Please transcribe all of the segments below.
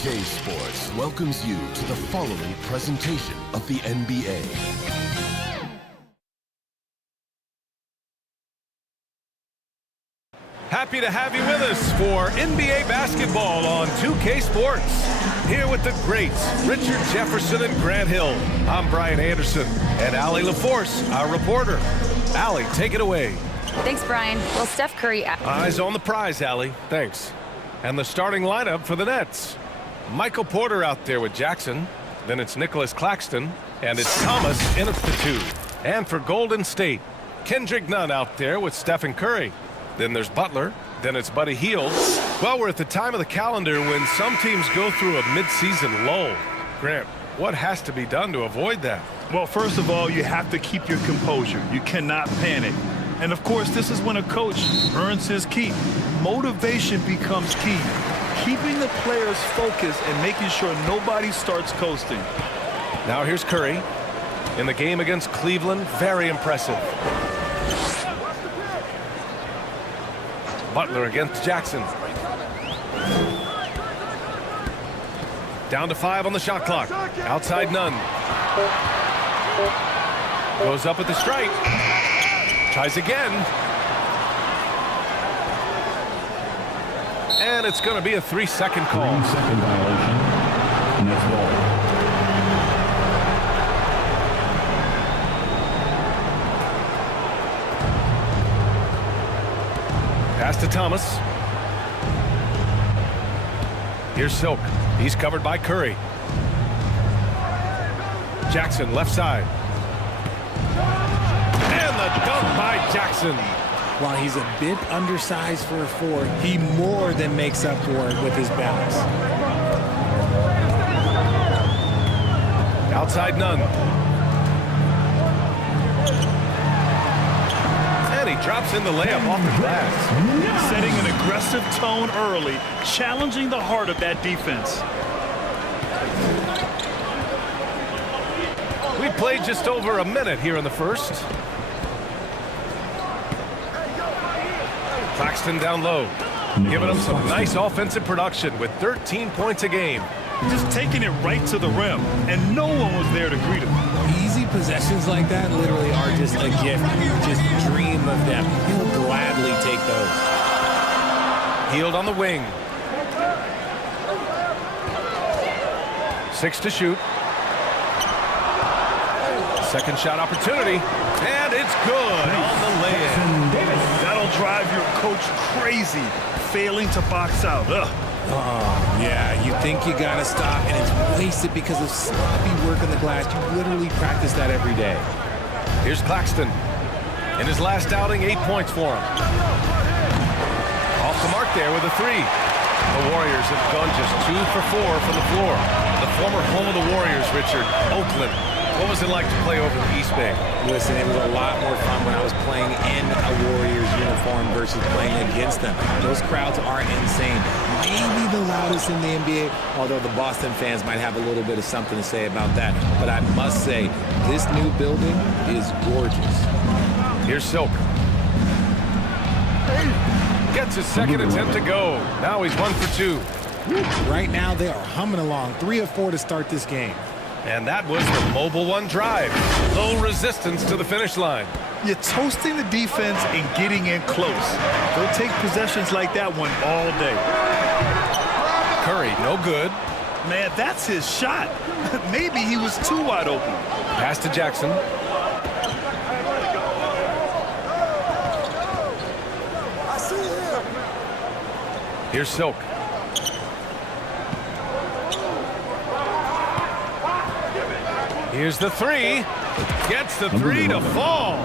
2K Sports welcomes you to the following presentation of the NBA. Happy to have you with us for NBA basketball on 2K Sports. Here with the greats, Richard Jefferson and Grant Hill. I'm Brian Anderson, and Allie LaForce, our reporter. Allie, take it away. Thanks, Brian. Well, Steph Curry... Eyes on the prize, Allie. Thanks. And the starting lineup for the Nets. Michael Porter out there with Jackson. Then it's Nicholas Claxton. And it's Thomas in at the 2. And for Golden State, Kendrick Nunn out there with Stephen Curry. Then there's Butler. Then it's Buddy Hield. Well, we're at the time of the calendar when some teams go through a mid-season lull. Grant, what has to be done to avoid that? Well, first of all, you have to keep your composure. You cannot panic. And, of course, this is when a coach earns his keep. Motivation becomes key. Keeping the players focused and making sure nobody starts coasting. Now here's Curry. In the game against Cleveland, very impressive. Butler against Jackson. Down to 5 on the shot clock. Outside Nunn. Goes up at the strike. Tries again. And it's going to be a 3-second call. 3-second violation. Next ball. Pass to Thomas. Here's Silk. He's covered by Curry. Jackson, left side. And the dunk by Jackson. While he's a bit undersized for a 4, he more than makes up for it with his balance. Outside Nunn. And he drops in the layup off the glass. Setting an aggressive tone early, challenging the heart of that defense. We played just over a minute here in the first. Claxton down low, giving them some nice offensive production with 13 points a game. Just taking it right to the rim, and no one was there to greet him. Easy possessions like that literally are just a gift. You just dream of them. He'll gladly take those. Hield on the wing. 6 to shoot. Second shot opportunity, and it's good on the lay-in. That'll drive your coach crazy, failing to box out. Yeah, you think you gotta stop, and it's wasted because of sloppy work on the glass. You literally practice that every day. Here's Claxton. In his last outing, 8 points for him. Off the mark there with a 3. The Warriors have gone just 2 for 4 from the floor. The former home of the Warriors, Richard, Oakland. What was it like to play over the East Bay? Listen, it was a lot more fun when I was playing in a Warriors uniform versus playing against them. Those crowds are insane. Maybe the loudest in the NBA, although the Boston fans might have a little bit of something to say about that. But I must say, this new building is gorgeous. Here's Silk. Gets his second attempt to go. Now he's 1 for 2. Right now, they are humming along. 3 of 4 to start this game. And that was the Mobile One drive. Low resistance to the finish line. You're toasting the defense and getting in close. They'll take possessions like that one all day. Curry, no good. Man, that's his shot. Maybe he was too wide open. Pass to Jackson. Here's Silk. Here's the 3. Gets the 3 to fall.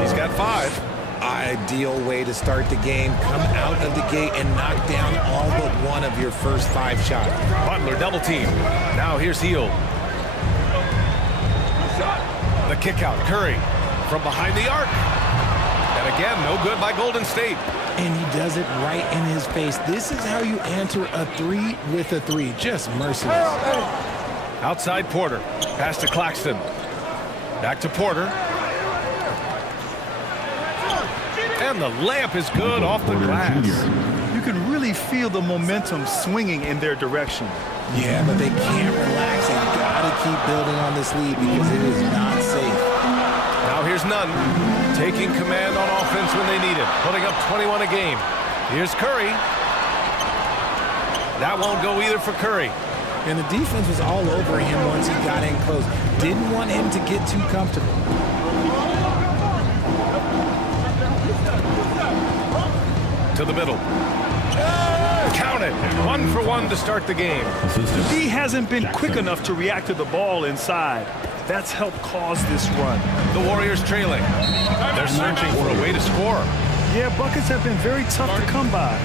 He's got 5. Ideal way to start the game. Come out of the gate and knock down all but one of your first 5 shots. Butler double team. Now here's Hield. The kick out. Curry from behind the arc. And again, no good by Golden State. And he does it right in his face. This is how you answer a 3 with a 3. Just merciless. Outside Porter. Pass to Claxton. Back to Porter. And the layup is good off the glass. You can really feel the momentum swinging in their direction. Yeah, but they can't relax. They gotta keep building on this lead because it is not safe. Now here's Nunn, taking command on offense when they need it, putting up 21 a game. Here's Curry. That won't go either for Curry. And the defense was all over him once he got in close. Didn't want him to get too comfortable. To the middle. Count it. 1 for 1 to start the game. He hasn't been quick enough to react to the ball inside. That's helped cause this run. The Warriors trailing. They're searching for a way to score. Yeah, buckets have been very tough to come by.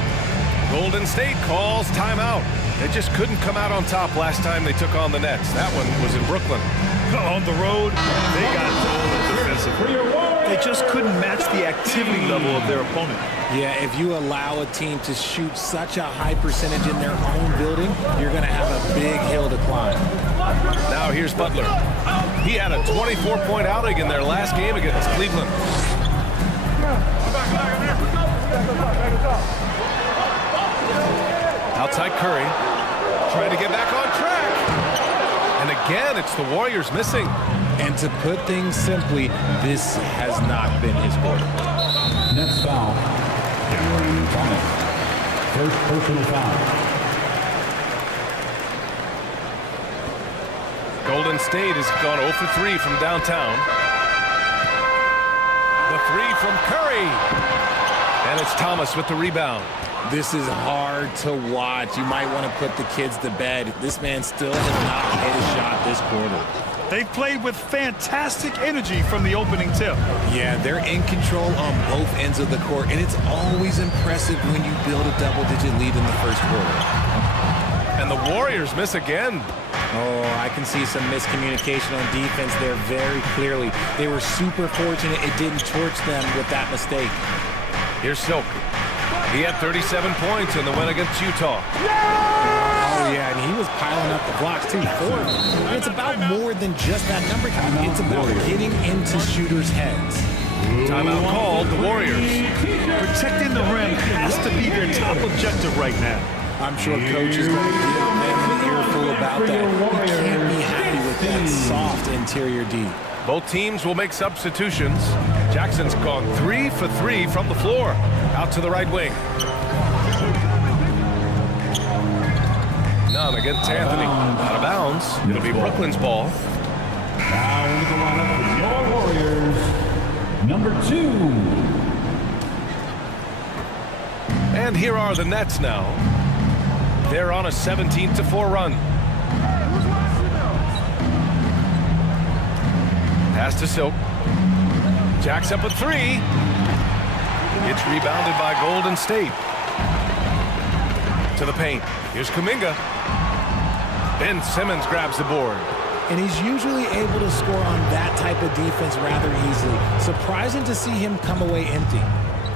Golden State calls timeout. They just couldn't come out on top last time they took on the Nets. That one was in Brooklyn. On the road, they got gold defensively. They just couldn't match the activity level of their opponent. Yeah, if you allow a team to shoot such a high percentage in their own building, you're going to have a big hill to climb. Now here's Butler. He had a 24-point outing in their last game against Cleveland. Outside Curry, trying to get back on track. And again, it's the Warriors missing. And to put things simply, this has not been his quarter. Next foul. Thomas. First personal foul. Golden State has gone 0 for 3 from downtown. The 3 from Curry. And it's Thomas with the rebound. This is hard to watch. You might want to put the kids to bed. This man still has not hit a shot this quarter. They've played with fantastic energy from the opening tip. Yeah, they're in control on both ends of the court, and it's always impressive when you build a double-digit lead in the first quarter. And the Warriors miss again. Oh, I can see some miscommunication on defense there very clearly. They were super fortunate it didn't torch them with that mistake. Here's Silk. He had 37 points in the win against Utah. Oh, yeah, and he was piling up the blocks, too. 4. And it's about more than just that number. It's about getting into shooters' heads. Timeout called, the Warriors. Protecting the rim has to be their top objective right now. I'm sure coach is going to give them an earful about that. You can't be happy with that soft interior D. Both teams will make substitutions. Jackson's gone 3 for 3 from the floor. Out to the right wing. None against Anthony. Out of bounds. It'll be Brooklyn's ball. Now into the lineup for your Warriors, number 2. And here are the Nets now. They're on a 17-4 run. Pass to Silk. Jacks up a 3. It's rebounded by Golden State. To the paint. Here's Kuminga. Ben Simmons grabs the board. And he's usually able to score on that type of defense rather easily. Surprising to see him come away empty.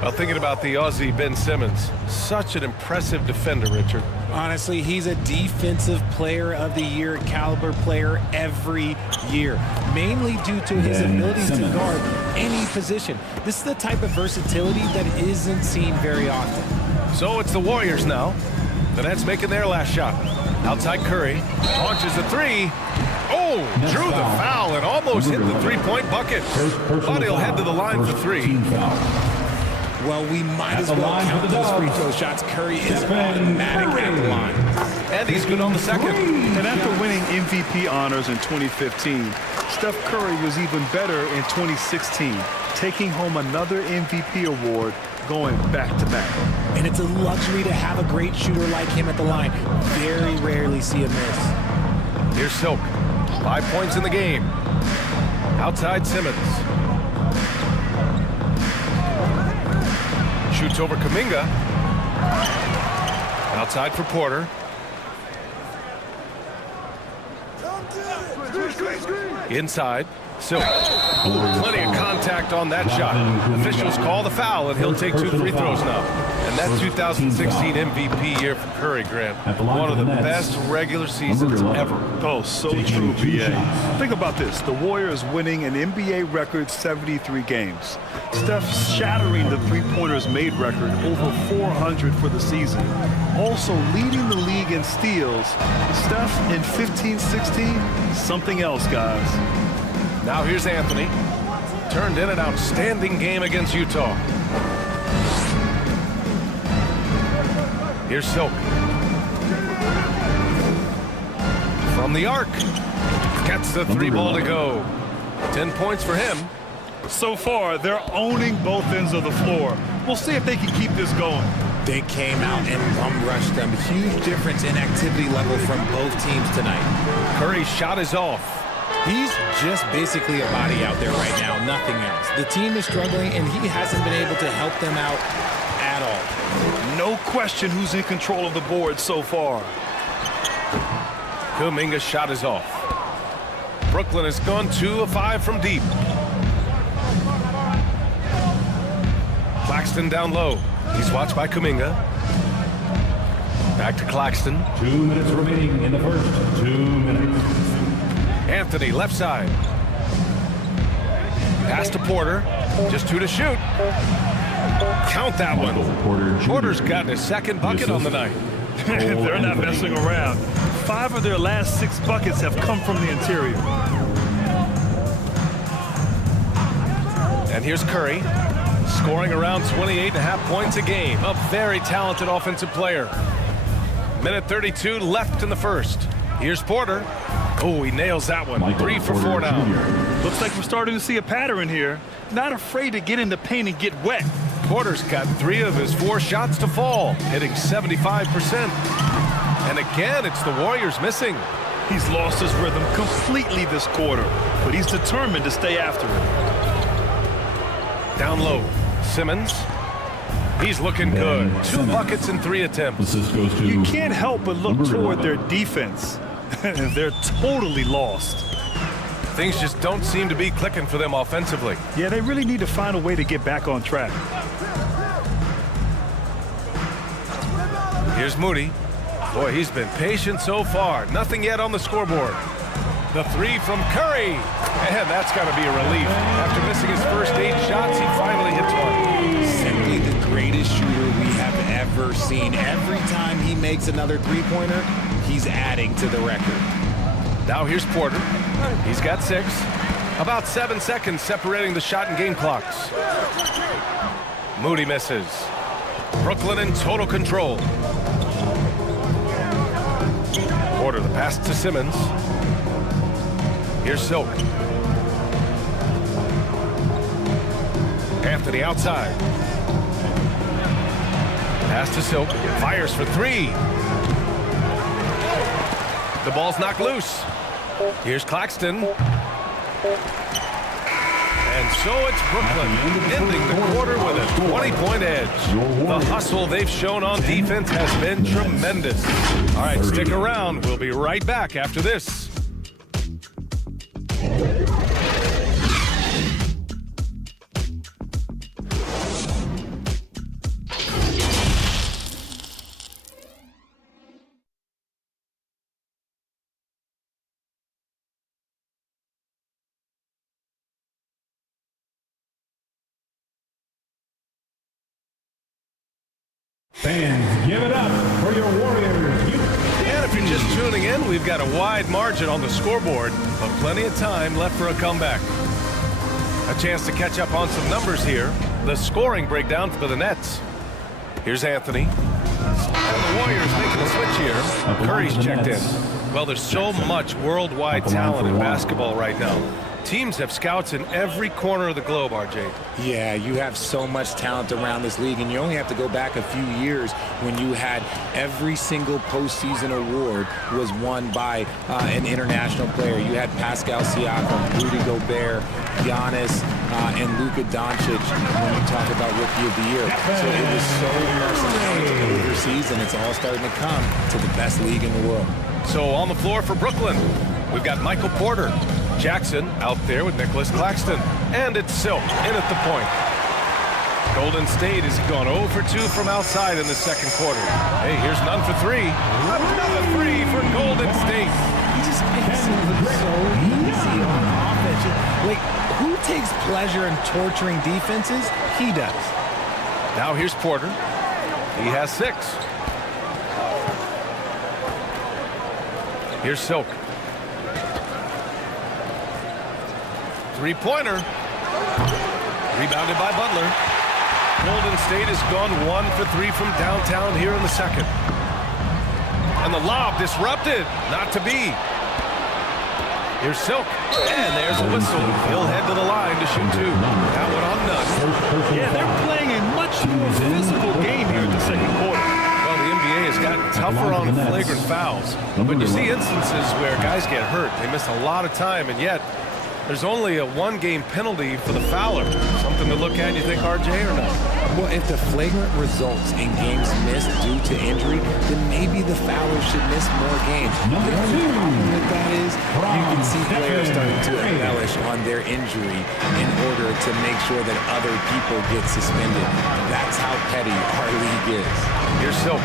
Well, thinking about the Aussie Ben Simmons, such an impressive defender, Richard. Honestly, he's a defensive player of the year caliber player every year, mainly due to his ability to guard any position. This is the type of versatility that isn't seen very often. So it's the Warriors now. The Nets making their last shot. Outside Curry, launches a 3. Oh, drew the foul and almost hit the three-point bucket. But he'll head to the line for 3. Well, we might as well count those free throw shots. Curry is automatic at the line. And he's good on the second. And after winning MVP honors in 2015, Steph Curry was even better in 2016, taking home another MVP award, going back-to-back. And it's a luxury to have a great shooter like him at the line. Very rarely see a miss. Here's Silk. 5 points in the game. Outside Simmons. Shoots over Kuminga. Outside for Porter. Inside. Silk. Plenty of contact on that shot. Officials call the foul, and he'll take 2 free throws now. And And that 2016 MVP year for Curry, Grant, one of the best regular seasons ever. Oh, so true, BA. Think about this. The Warriors winning an NBA record 73 games. Steph shattering the three-pointers made record, over 400 for the season. Also leading the league in steals. Steph in 15-16, something else, guys. Now here's Anthony. Turned in an outstanding game against Utah. Here's Silk. From the arc. Gets the three ball to go. 10 points for him. So far, they're owning both ends of the floor. We'll see if they can keep this going. They came out and bum-rushed them. Huge difference in activity level from both teams tonight. Curry's shot is off. He's just basically a body out there right now, nothing else. The team is struggling, and he hasn't been able to help them out at all. No question who's in control of the board so far. Kuminga's shot is off. Brooklyn has gone 2 of 5 from deep. Claxton down low. He's watched by Kuminga. Back to Claxton. 2 minutes remaining in the first 2 minutes. Anthony, left side. Pass to Porter. Just 2 to shoot. Count that one. Porter's gotten his second bucket on the night. They're not messing around. 5 of their last 6 buckets have come from the interior. And here's Curry, scoring around 28.5 points a game. A very talented offensive player. Minute 32 left in the first. Here's Porter. Oh, he nails that one. 3 for 4 now. Looks like we're starting to see a pattern here. Not afraid to get in the paint and get wet. Porter's got 3 of his 4 shots to fall, hitting 75%. And again, it's the Warriors missing. He's lost his rhythm completely this quarter, but he's determined to stay after it. Down low, Simmons. He's looking good. 2 buckets in 3 attempts. You can't help but look toward their defense. They're totally lost. Things just don't seem to be clicking for them offensively. Yeah, they really need to find a way to get back on track. Here's Moody. Boy, he's been patient so far. Nothing yet on the scoreboard. The 3 from Curry. And that's got to be a relief. After missing his first 8 shots, he finally hits one. Simply the greatest shooter we have ever seen. Every time he makes another three-pointer, he's adding to the record. Now here's Porter. He's got 6. About 7 seconds separating the shot and game clocks. Moody misses. Brooklyn in total control. Porter, the pass to Simmons. Here's Silk. Anthony outside. Pass to Silk. Fires for 3. The ball's knocked loose. Here's Claxton. And so it's Brooklyn, ending the quarter with a 20-point edge. The hustle they've shown on defense has been tremendous. All right, stick around. We'll be right back after this. Fans, give it up for your Warriors. And if you're just tuning in, we've got a wide margin on the scoreboard, but plenty of time left for a comeback. A chance to catch up on some numbers here. The scoring breakdown for the Nets. Here's Anthony. And the Warriors making a switch here. Curry's checked in. Well, there's so much worldwide talent in basketball right now. Teams have scouts in every corner of the globe, RJ. Yeah, you have so much talent around this league, and you only have to go back a few years when you had every single postseason award was won by an international player. You had Pascal Siakam, Rudy Gobert, Giannis, and Luka Doncic when you talk about Rookie of the Year. So it was so much talent overseas, and it's all starting to come to the best league in the world. So on the floor for Brooklyn, we've got Michael Porter. Jackson out there with Nicholas Claxton. And it's Silk in at the point. Golden State has gone 0 for 2 from outside in the second quarter. Hey, here's none for 3. Another 3 for Golden State. He just makes it so easy on offense. Like, who takes pleasure in torturing defenses? He does. Now here's Porter. He has 6. Here's Silk. Three-pointer. Rebounded by Butler. Golden State has gone 1 for 3 from downtown here in the second. And the lob disrupted. Not to be. Here's Silk. And there's a whistle. He'll head to the line to shoot 2. That one on none. Yeah, they're playing a much more physical game here in the second quarter. Well, the NBA has gotten tougher on flagrant fouls. But you see instances where guys get hurt. They miss a lot of time, and yet there's only a 1-game penalty for the fouler. Something to look at, you think, RJ, or not? Well, if the flagrant results in games missed due to injury, then maybe the fouler should miss more games. The only problem with that is you can see players starting to embellish on their injury in order to make sure that other people get suspended. That's how petty our league is. Here's Silk.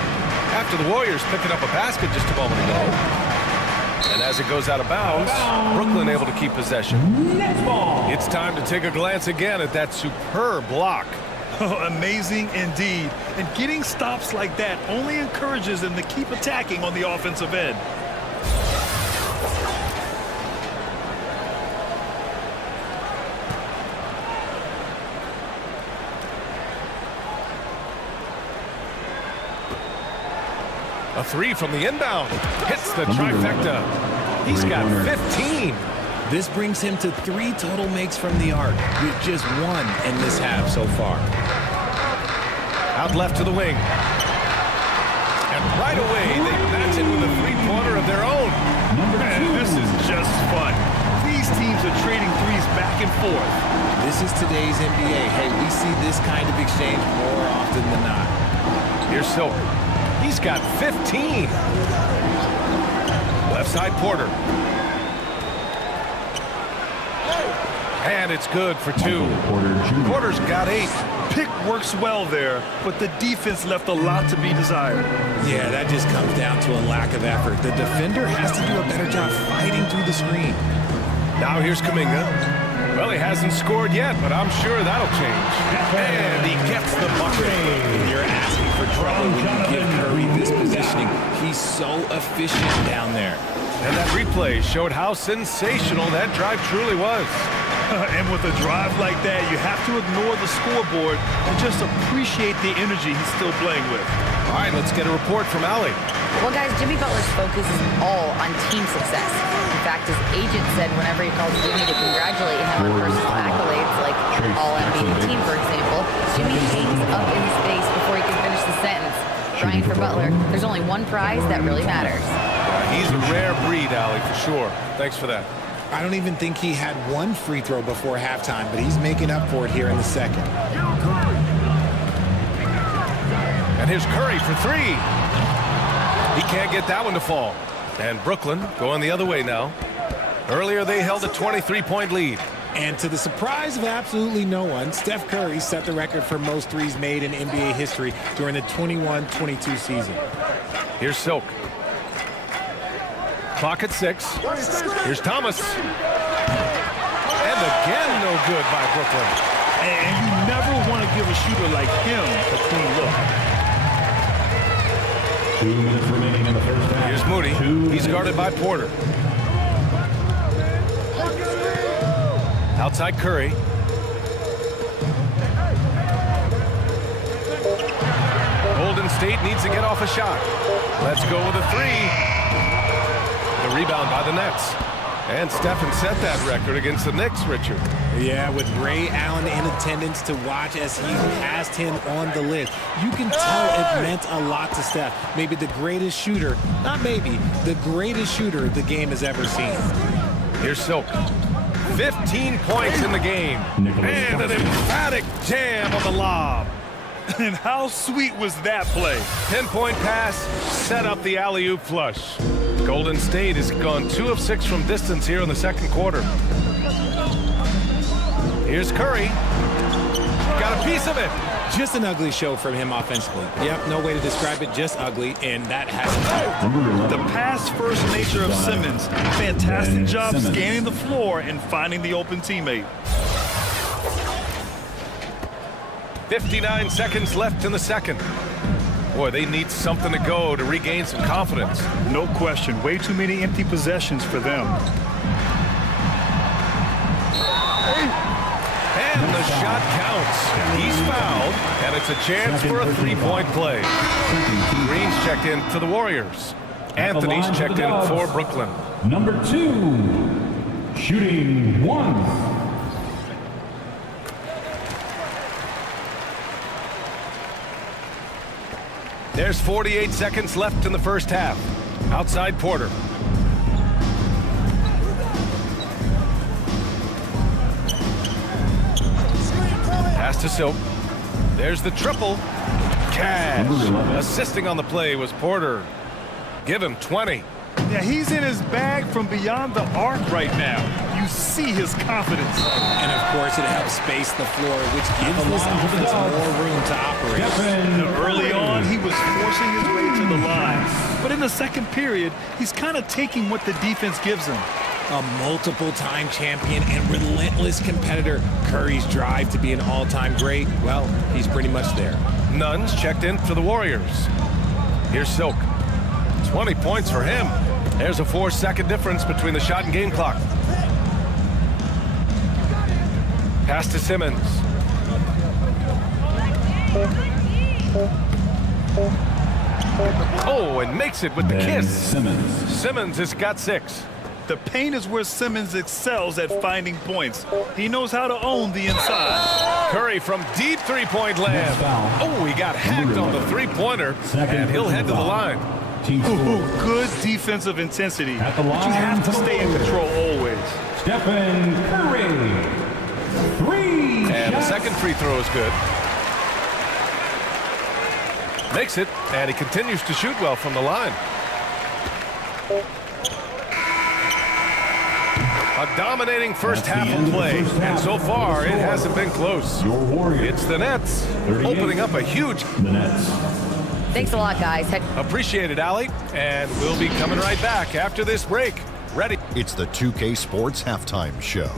After the Warriors picking up a basket just a moment ago. And as it goes out of bounds, Brooklyn able to keep possession. It's time to take a glance again at that superb block. Amazing indeed. And getting stops like that only encourages them to keep attacking on the offensive end. A 3 from the inbound. Hits the trifecta. He's got 15. This brings him to 3 total makes from the arc, with just 1 in this half so far. Out left to the wing. And right away, they match it with a 3-pointer of their own. Man, this is just fun. These teams are trading threes back and forth. This is today's NBA. Hey, we see this kind of exchange more often than not. Here's Silk. He's got 15. Left side Porter. And it's good for 2. Porter's got 8. Pick works well there, but the defense left a lot to be desired. Yeah, that just comes down to a lack of effort. The defender has to do a better job fighting through the screen. Now here's Kuminga. Well, he hasn't scored yet, but I'm sure that'll change. And he gets the bucket. You're asking for trouble when you give Curry this positioning. He's so efficient down there. And that replay showed how sensational that drive truly was. And with a drive like that, you have to ignore the scoreboard and just appreciate the energy he's still playing with. All right, let's get a report from Allie. Well, guys, Jimmy Butler's focus is all on team success. In fact, his agent said whenever he calls Jimmy to congratulate him on personal accolades, like All-NBA team, for example, Jimmy hangs up in his face before he can finish the sentence. Brian, for Butler, there's only one prize that really matters. He's a rare breed, Allie, for sure. Thanks for that. I don't even think he had 1 free throw before halftime, but he's making up for it here in the second. And here's Curry for 3. He can't get that one to fall. And Brooklyn going the other way now. Earlier, they held a 23-point lead. And to the surprise of absolutely no one, Steph Curry set the record for most threes made in NBA history during the 21-22 season. Here's Silk. Clock at 6. Here's Thomas. And again, no good by Brooklyn. And you never want to give a shooter like him a clean look. 2 minutes remaining in the first half. Here's Moody. He's guarded by Porter. Outside Curry. Golden State needs to get off a shot. Let's go with a 3. The rebound by the Nets. And Stephen set that record against the Knicks, Richard. Yeah, with Ray Allen in attendance to watch as he passed him on the list. You can tell it meant a lot to Steph. Maybe the greatest shooter, not maybe, the greatest shooter the game has ever seen. Here's Silk. 15 points in the game. And an emphatic jam on the lob. And how sweet was that play? 10-point pass, set up the alley-oop flush. Golden State has gone 2 of 6 from distance here in the second quarter. Here's Curry. got a piece of it. Just an ugly show from him offensively. Yep, no way to describe it, just ugly, and that hasn't. The pass-first nature of Simmons. Fantastic job scanning the floor and finding the open teammate. 59 seconds left in the second. Boy, they need something to go to regain some confidence. No question. Way too many empty possessions for them. And the shot counts. He's fouled, and it's a chance for a three-point play. Green's checked in for the Warriors. Anthony's checked in for Brooklyn. Number 2, shooting 1. There's 48 seconds left in the first half. Outside Porter. Pass to Silk. There's the triple. Cash. Assisting on the play was Porter. Give him 20. Yeah, he's in his bag from beyond the arc right now. You see his confidence. And of course, it helps space the floor, which gives this offense more room to operate. Early on, he was forcing his way to the line. But in the second period, he's kind of taking what the defense gives him. A multiple-time champion and relentless competitor. Curry's drive to be an all-time great, well, he's pretty much there. Nunn's checked in for the Warriors. Here's Silk. 20 points for him. There's a 4-second difference between the shot and game clock. Pass to Simmons. Oh, and makes it with the kiss. Simmons has got 6. The paint is where Simmons excels at finding points. He knows how to own the inside. Curry from deep three-point land. Oh, he got hacked on the three-pointer, and he'll head to the line. Ooh, good defensive intensity, but you have to stay in control always. Stephen Curry. 3 And the second free throw is good. Makes it, and he continues to shoot well from the line. A dominating first half of play, and so far it hasn't been close. It's the Nets opening up a huge... The Nets. Thanks a lot, guys. Appreciate it, Allie. And we'll be coming right back after this break. Ready? It's the 2K Sports Halftime Show.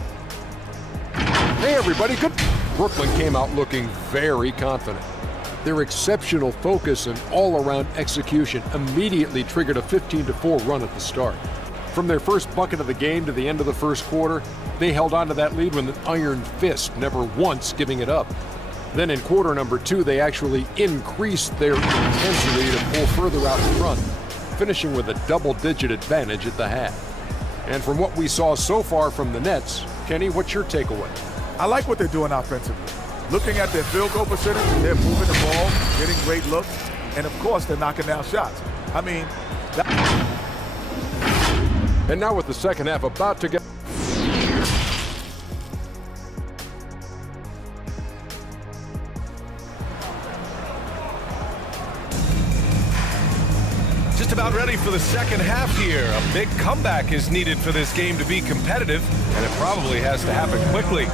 Hey, everybody. Good. Brooklyn came out looking very confident. Their exceptional focus and all-around execution immediately triggered a 15-4 run at the start. From their first bucket of the game to the end of the first quarter, they held on to that lead with an iron fist, never once giving it up. Then in quarter number 2, they actually increased their intensity to pull further out in front, finishing with a double-digit advantage at the half. And from what we saw so far from the Nets, Kenny, what's your takeaway? I like what they're doing offensively. Looking at their field goal percentage, they're moving the ball, getting great looks, and of course, they're knocking down shots. I mean... And now with the second half about to get... Just about ready for the second half here. A big comeback is needed for this game to be competitive, and it probably has to happen quickly.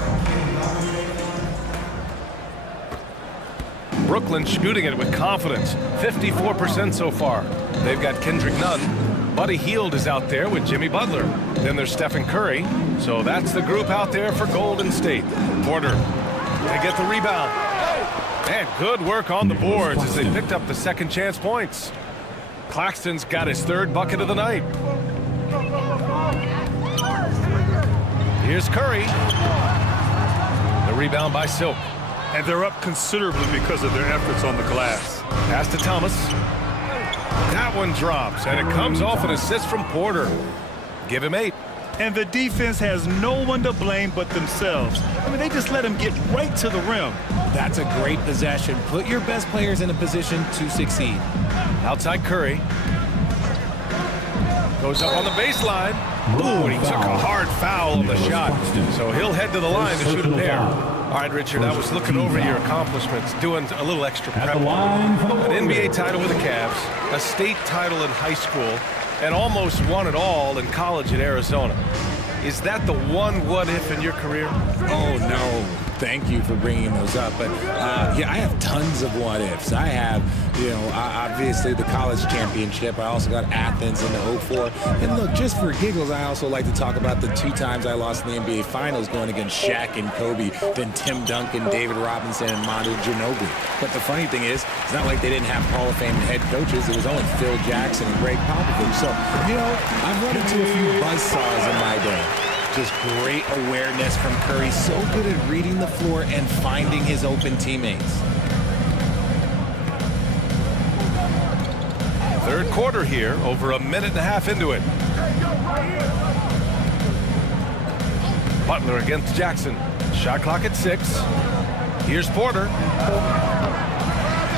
Brooklyn shooting it with confidence, 54% so far. They've got Kendrick Nunn. Buddy Hield is out there with Jimmy Butler. Then there's Stephen Curry. So that's the group out there for Golden State. Porter, they get the rebound. And good work on the boards as they picked up the second chance points. Claxton's got his third bucket of the night. Here's Curry. The rebound by Silk. And they're up considerably because of their efforts on the glass. Pass to Thomas. That one drops, and it comes off an assist from Porter. Give him 8. And the defense has no one to blame but themselves. I mean, they just let him get right to the rim. That's a great possession. Put your best players in a position to succeed. Outside Curry. Goes up on the baseline. Ooh, and he took a hard foul on the shot. So he'll head to the line to shoot a pair. All right, Richard, I was looking over your accomplishments, doing a little extra prep. An NBA title with the Cavs, a state title in high school, and almost won it all in college at Arizona. Is that the one what-if in your career? Oh, no. Thank you for bringing those up. But, yeah, I have tons of what-ifs. I have, obviously the college championship. I also got Athens in the 04. And look, just for giggles, I also like to talk about the 2 times I lost in the NBA Finals going against Shaq and Kobe, then Tim Duncan, David Robinson, and Manu Ginobili. But the funny thing is, it's not like they didn't have Hall of Fame head coaches. It was only Phil Jackson and Greg Popovich. So, I've run into a few buzzsaws in my day. Just great awareness from Curry. So good at reading the floor and finding his open teammates. Third quarter here, over a minute and a half into it. Butler against Jackson. Shot clock at 6. Here's Porter.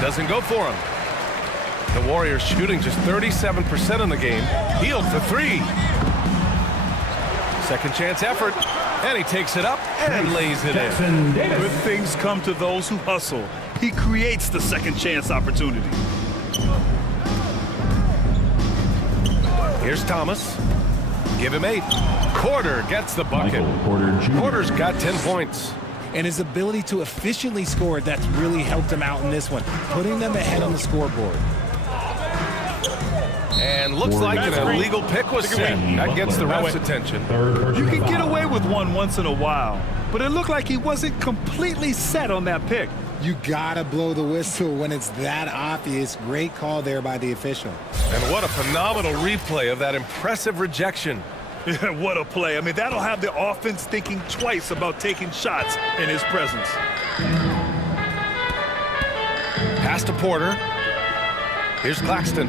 Doesn't go for him. The Warriors shooting just 37% in the game. Healed for 3. Second chance effort, and he takes it up and lays it in. Good things come to those who hustle. He creates the second chance opportunity. Here's Thomas. Give him 8. Porter gets the bucket. Porter's got 10 points. And his ability to efficiently score, that's really helped him out in this one, putting them ahead on the scoreboard. And looks like an illegal pick was set. That gets the ref's attention. You can get away with one once in a while, but it looked like he wasn't completely set on that pick. You gotta blow the whistle when it's that obvious. Great call there by the official. And what a phenomenal replay of that impressive rejection. Yeah, what a play. I mean, that'll have the offense thinking twice about taking shots in his presence. Pass to Porter. Here's Claxton.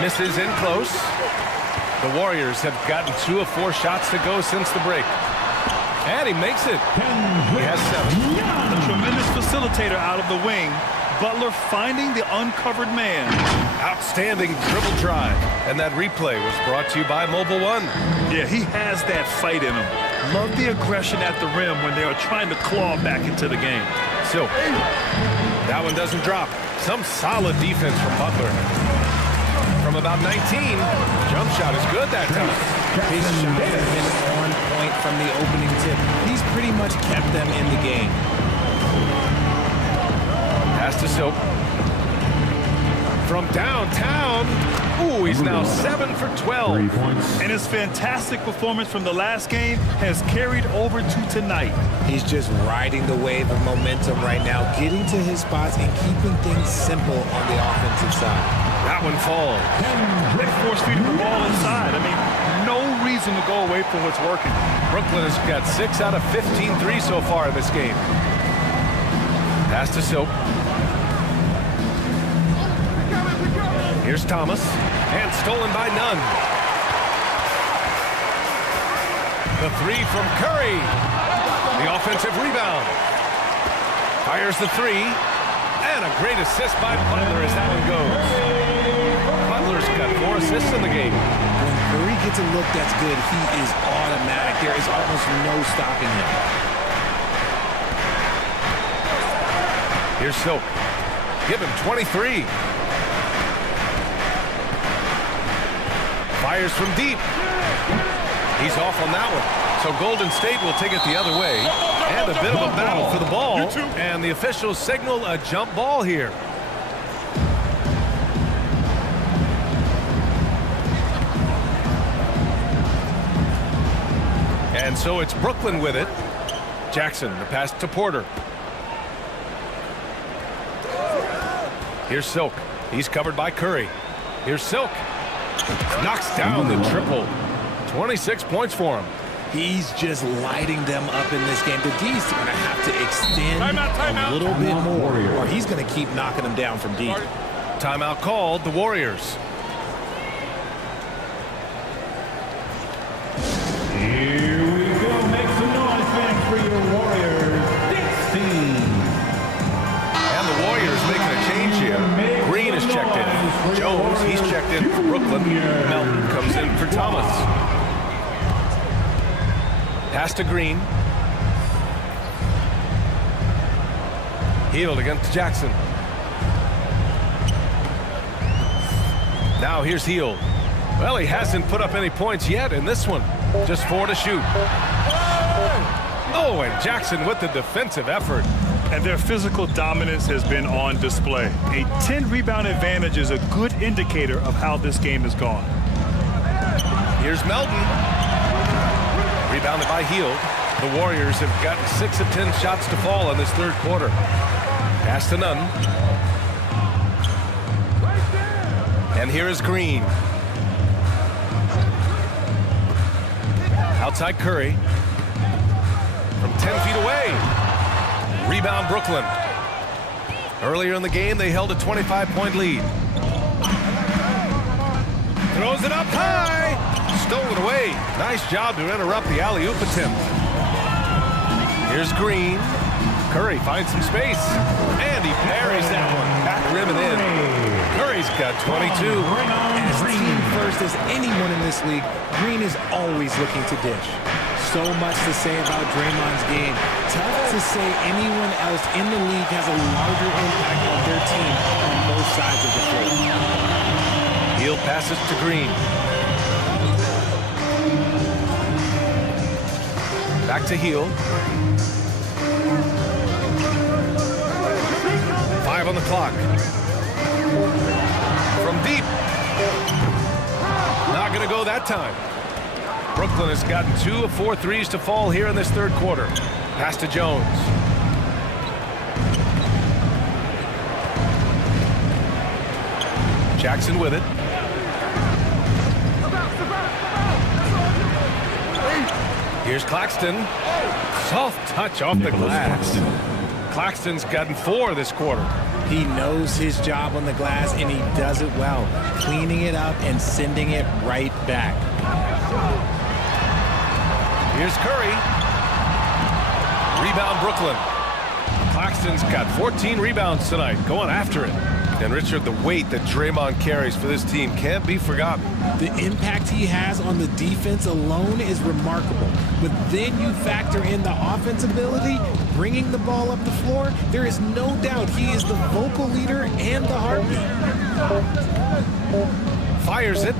Misses in close. The Warriors have gotten 2 of 4 shots to go since the break. And he makes it. He has 7. A tremendous facilitator out of the wing. Butler finding the uncovered man. Outstanding dribble drive. And that replay was brought to you by Mobile One. Yeah, he has that fight in him. Love the aggression at the rim when they are trying to claw back into the game. So, that one doesn't drop. Some solid defense from Butler. From about 19, jump shot is good that time. His shot has been on point from the opening tip. He's pretty much kept them in the game. Pass to Silk. From downtown. Ooh, he's now 7 for 12. And his fantastic performance from the last game has carried over to tonight. He's just riding the wave of momentum right now, getting to his spots and keeping things simple on the offensive side. That one falls. They force-feeding the ball inside. I mean, no reason to go away from what's working. Brooklyn has got 6 out of 15 threes so far in this game. Pass to Silk. Here's Thomas, and stolen by Nunn. The 3 from Curry. The offensive rebound. Fires the 3, and a great assist by Butler as that one goes. Butler's got 4 assists in the game. When Curry gets a look that's good, he is automatic. There is almost no stopping him. Here's Silk. Give him 23. Fires from deep. He's off on that one. So Golden State will take it the other way. And a bit of a battle for the ball. And the officials signal a jump ball here. And so it's Brooklyn with it. Jackson, the pass to Porter. Here's Silk. He's covered by Curry. Here's Silk. Knocks down the triple. 26 points for him. He's just lighting them up in this game. The D's are going to have to extend a little bit more, or he's going to keep knocking them down from deep. Timeout called, the Warriors. Here we go. Make some noise, fans, for your Warriors. 16. And the Warriors making a change here. Green is checked in. Jones, he's checked in for Brooklyn. Melton comes in for Thomas. Pass to Green. Hield against Jackson. Now here's Hield. Well, he hasn't put up any points yet in this one. Just 4 to shoot. Oh, and Jackson with the defensive effort. And their physical dominance has been on display. A 10-rebound advantage is a good indicator of how this game has gone. Here's Melton. Rebounded by Hield. The Warriors have gotten 6 of 10 shots to fall in this third quarter. Pass to Nunn. And here is Green. Outside Curry. From 10 feet away. Rebound Brooklyn. Earlier in the game, they held a 25-point lead. Throws it up high. Stolen away. Nice job to interrupt the alley-oop attempt. Here's Green. Curry finds some space. And he parries that one. Back rim and in. Curry's got 22. As team first as anyone in this league, Green is always looking to dish. So much to say about Draymond's game. Tough to say anyone else in the league has a larger impact on their team on both sides of the floor. Hield passes to Green. Back to Hield. 5 on the clock. From deep. Not going to go that time. Brooklyn has gotten 2 of 4 threes to fall here in this third quarter. Pass to Jones. Jackson with it. Here's Claxton. Soft touch off the glass. Claxton's gotten 4 this quarter. He knows his job on the glass, and he does it well, cleaning it up and sending it right back. Here's Curry. Rebound Brooklyn. Claxton's got 14 rebounds tonight, going after it. And Richard, the weight that Draymond carries for this team can't be forgotten. The impact he has on the defense alone is remarkable. But then you factor in the offense ability, bringing the ball up the floor, there is no doubt he is the vocal leader and the heartbeat. Fires it.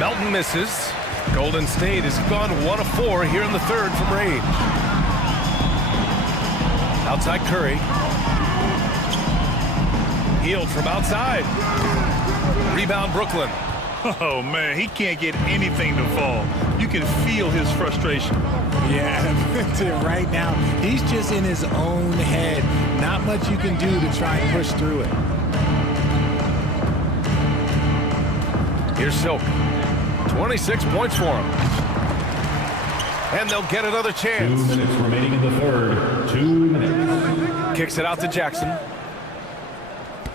Melton misses. Golden State has gone 1 of 4 here in the third from range. Outside Curry. Hield from outside. Rebound Brooklyn. Oh, man, he can't get anything to fall. You can feel his frustration. Yeah, right now, he's just in his own head. Not much you can do to try and push through it. Here's Silk. 26 points for him. And they'll get another chance. 2 minutes remaining in the third. 2 minutes. Kicks it out to Jackson.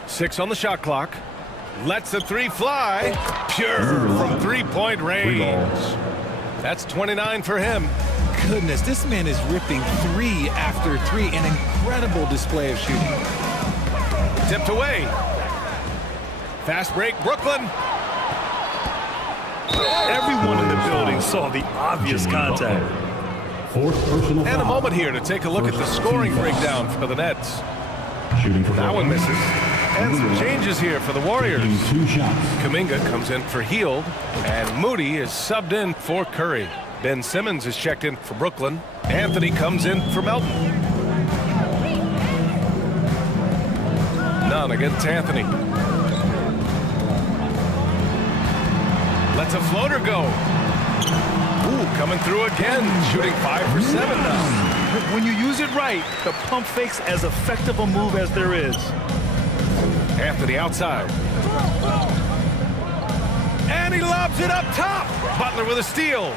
6 on the shot clock. Lets the 3 fly. Pure from 3-point range. That's 29 for him. Goodness, this man is ripping 3 after 3. An incredible display of shooting. Tipped away. Fast break, Brooklyn. Everyone in the building saw the obvious contact. Fourth personal And a foul. moment here to take a look at the scoring breakdown for the Nets. Shooting for That one Brooklyn. misses. And some changes here for the Warriors. Taking 2 shots. Kuminga comes in for Hield, and Moody is subbed in for Curry. Ben Simmons is checked in for Brooklyn. Anthony comes in for Melton. None against Anthony. Lets a floater go. Ooh, coming through again, shooting 5 for 7 now. When you use it right, the pump fake's as effective a move as there is. Anthony outside. And he lobs it up top. Butler with a steal.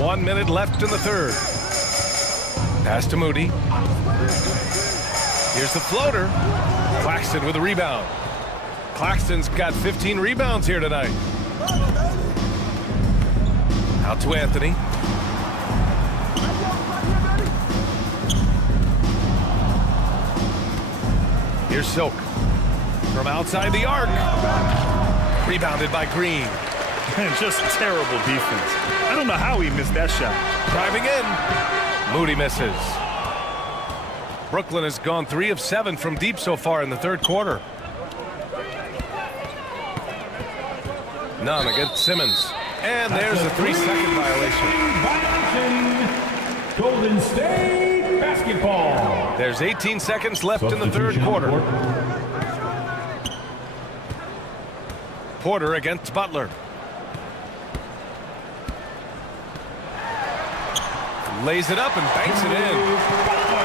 One minute left in the third. Pass to Moody. Here's the floater. Claxton with a rebound. Claxton's got 15 rebounds here tonight. Out to Anthony. Here's Silk from outside the arc. Rebounded by Green. And just terrible defense. I don't know how he missed that shot. Driving in. Moody misses. Brooklyn has gone 3 of 7 from deep so far in the third quarter. None against Simmons. And there's a 3-second violation. Golden State basketball. There's 18 seconds left in the third quarter. Porter against Butler. Lays it up and banks it in.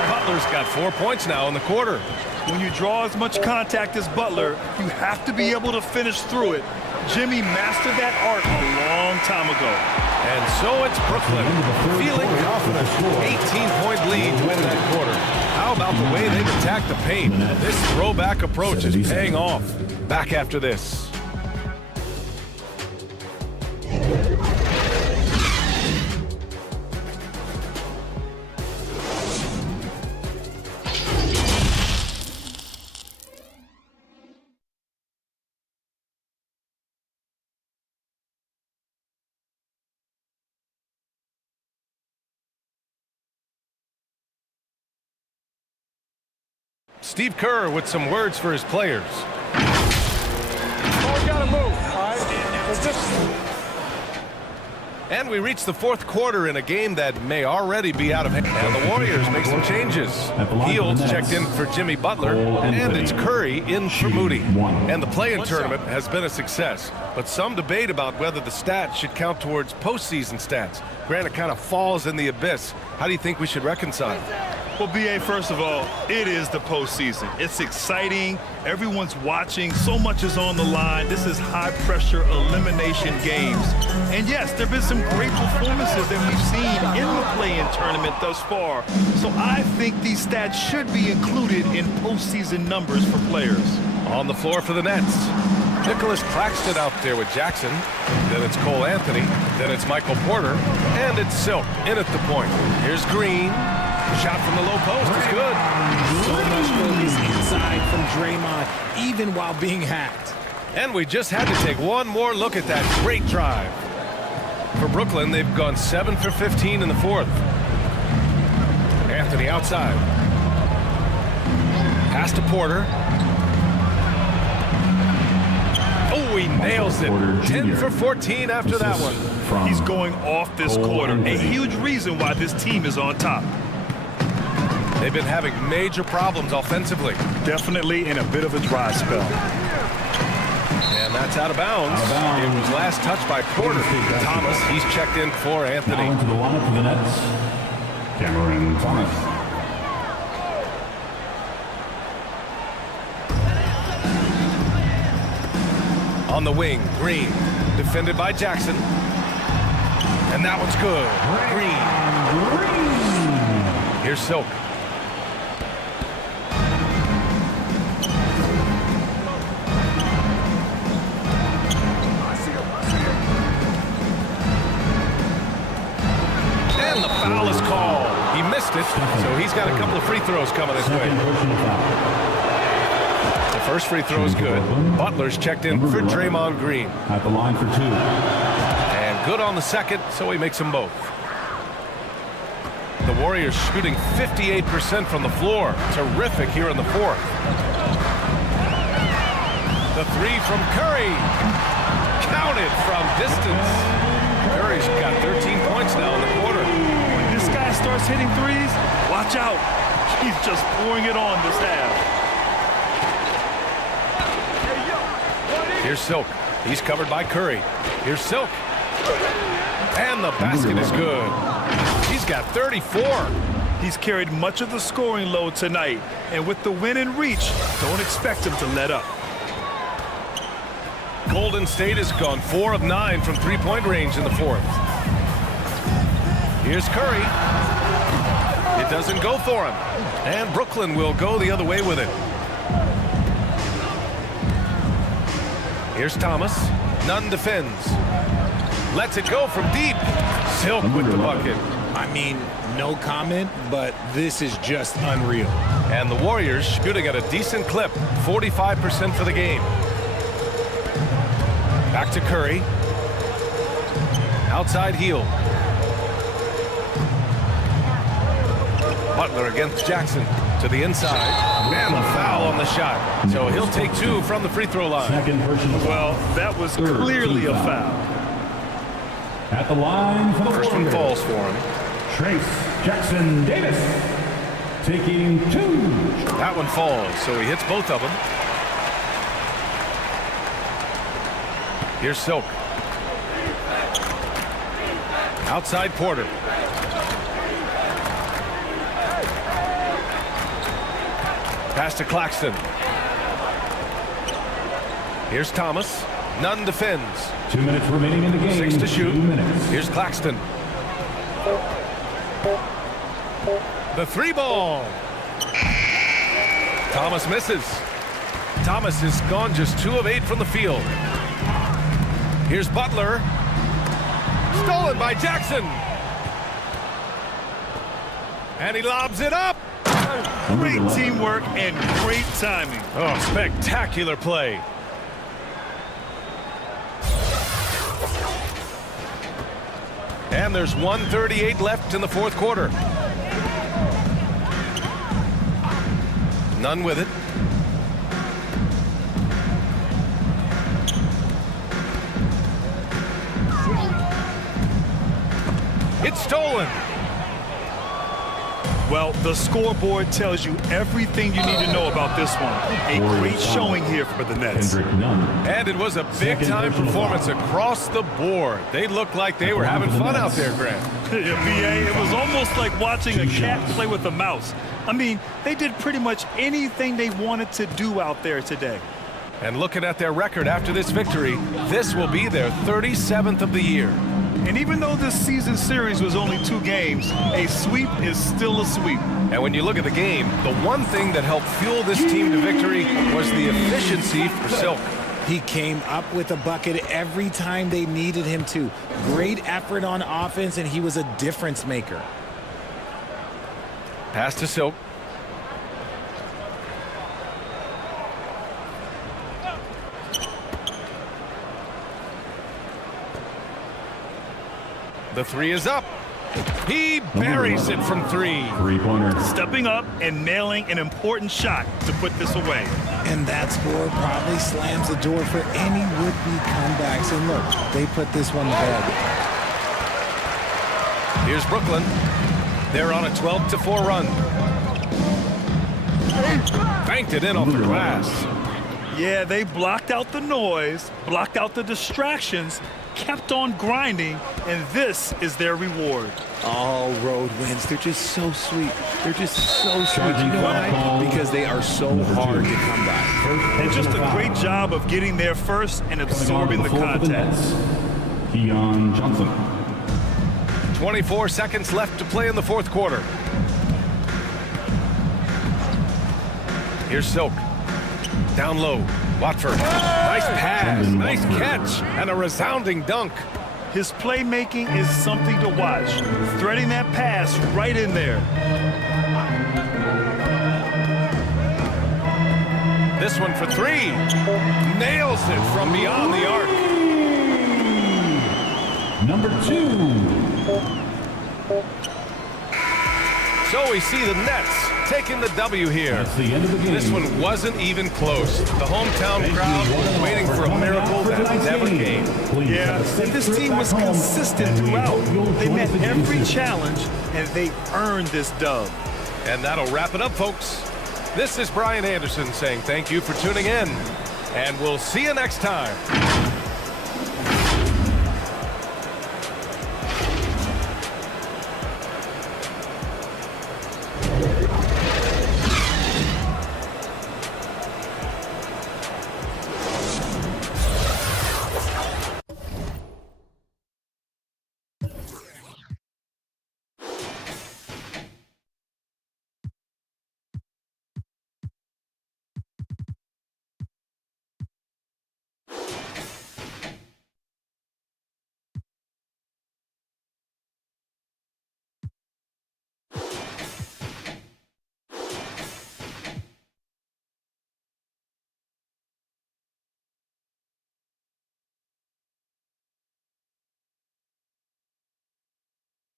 Butler's got 4 points now in the quarter. When you draw as much contact as Butler, you have to be able to finish through it. Jimmy mastered that art a long time ago. And so it's Brooklyn, feeling confident. 18-point lead to win that quarter. How about the way they've attacked the paint? This throwback approach is paying off. Back after this. Steve Kerr with some words for his players. Oh, we gotta move, all right? Let's just... And we reach the fourth quarter in a game that may already be out of hand. And the Warriors make some changes. Heels checked in for Jimmy Butler, and it's Curry in for Moody. And the play-in tournament has been a success, but some debate about whether the stats should count towards postseason stats. Granted, kind of falls in the abyss. How do you think we should reconcile? Well, B.A., first of all, it is the postseason. It's exciting. Everyone's watching. So much is on the line. This is high-pressure elimination games. And, yes, there have been some great performances that we've seen in the play-in tournament thus far. So I think these stats should be included in postseason numbers for players. On the floor for the Nets. Nicholas Claxton out there with Jackson. Then it's Cole Anthony. Then it's Michael Porter. And it's Silk in at the point. Here's Green. Shot from the low post is good. So much focus inside from Draymond, even while being hacked. And we just had to take one more look at that great drive. For Brooklyn, they've gone 7 for 15 in the fourth. Anthony outside. Pass to Porter. Oh, he nails it. 10 for 14 after that one. He's going off this quarter. A huge reason why this team is on top. They've been having major problems offensively. Definitely in a bit of a dry spell. And that's out of bounds. It was last touched by Porter. Thomas, he's checked in for Anthony. Now into the lineup for the Nets, Cameron Thomas. On the wing, Green, defended by Jackson. And that one's good. Green. Here's Silk. And the foul is called. He missed it, so he's got a couple of free throws coming his way. The first free throw is good. Butler's checked in for Draymond Green. At the line for 2. And good on the second, so he makes them both. The Warriors shooting 58% from the floor. Terrific here in the fourth. The three from Curry. Counted from distance. Curry's got 13 points now in the quarter. When this guy starts hitting threes, watch out. He's just pouring it on this half. Here's Silk. He's covered by Curry. Here's Silk. And the basket is good. He's got 34. He's carried much of the scoring load tonight. And with the win in reach, don't expect him to let up. Golden State has gone 4 of 9 from three-point range in the fourth. Here's Curry. It doesn't go for him. And Brooklyn will go the other way with it. Here's Thomas. Nunn defends. Lets it go from deep. Silk with the bucket. I mean, no comment, but this is just unreal. And the Warriors shooting at a decent clip. 45% for the game. Back to Curry. Outside heel. Butler against Jackson to the inside. And a foul on the shot. So he'll take 2 from the free throw line. Second personal foul. Well, that was clearly a foul. At the line for the First one Warriors, falls for him. Trace Jackson Davis taking 2. That one falls, so he hits both of them. Here's Silk. Outside Porter. Pass to Claxton. Here's Thomas. Nunn defends. 2 minutes remaining in the game. 6 to shoot. 2 minutes. Here's Claxton. The 3 ball. Thomas misses. Thomas has gone just 2 of 8 from the field. Here's Butler. Stolen by Jackson. And he lobs it up. Great teamwork and great timing. Oh, spectacular play. And there's 1:38 left in the fourth quarter. None with it. It's stolen. Well, the scoreboard tells you everything you need to know about this one. A great showing here for the Nets. Kendrick Nunn. And it was a big-time performance across the board. They looked like they were having fun out there, Grant. BA, it was almost like watching a cat play with a mouse. I mean, they did pretty much anything they wanted to do out there today. And looking at their record after this victory, this will be their 37th of the year. And even though this season series was only 2 games, a sweep is still a sweep. And when you look at the game, the one thing that helped fuel this team to victory was the efficiency for Silk. He came up with a bucket every time they needed him to. Great effort on offense, and he was a difference maker. Pass to Silk. The 3 is up. He buries it from 3. 3-pointer. Stepping up and nailing an important shot to put this away. And that score probably slams the door for any would-be comebacks. And look, they put this one to bed. Here's Brooklyn. They're on a 12-4 run. Banked it in off the glass. Yeah, they blocked out the noise, blocked out the distractions, kept on grinding, and this is their reward. All road wins. They're just so sweet. They're just so sweet. You know why? Because they are so hard to come by. And just a great job of getting there first and absorbing the contact. Keon Johnson. 24 seconds left to play in the fourth quarter. Here's Silk. Down low. Watford. Nice pass. Nice catch. And a resounding dunk. His playmaking is something to watch. Threading that pass right in there. This one for 3. Nails it from beyond the arc. Number 2. So we see the Nets taking the W here. That's the end of the game. This one wasn't even close. The hometown crowd was waiting for a miracle that never came. Yeah, and this team was consistent throughout. They met every challenge, and they earned this dub. And that'll wrap it up, folks. This is Brian Anderson saying thank you for tuning in, and we'll see you next time.